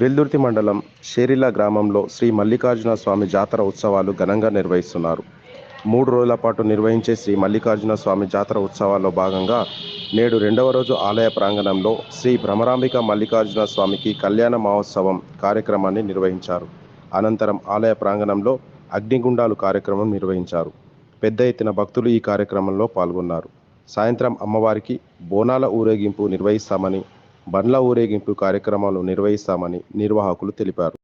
వెల్దుర్తి మండలం షేరిల గ్రామంలో శ్రీ మల్లికార్జున స్వామి జాతర ఉత్సవాలు ఘనంగా నిర్వహిస్తున్నారు. 3 రోజుల పాటు నిర్వహించే శ్రీ మల్లికార్జున స్వామి జాతర ఉత్సవాల్లో భాగంగా నేడు రెండవ రోజు ఆలయ ప్రాంగణంలో శ్రీ భ్రమరాంబిక మల్లికార్జున స్వామికి కళ్యాణ మహోత్సవం కార్యక్రమాన్ని నిర్వహించారు. అనంతరం ఆలయ ప్రాంగణంలో అగ్నిగుండాలు కార్యక్రమం నిర్వహించారు. పెద్ద ఎత్తున భక్తులు ఈ కార్యక్రమంలో పాల్గొన్నారు. సాయంత్రం అమ్మవారికి బోనాల ఊరేగింపు నిర్వహిస్తామని, బండ్ల ఊరేగింపు కార్యక్రమాలు నిర్వహిస్తామని నిర్వాహకులు తెలిపారు.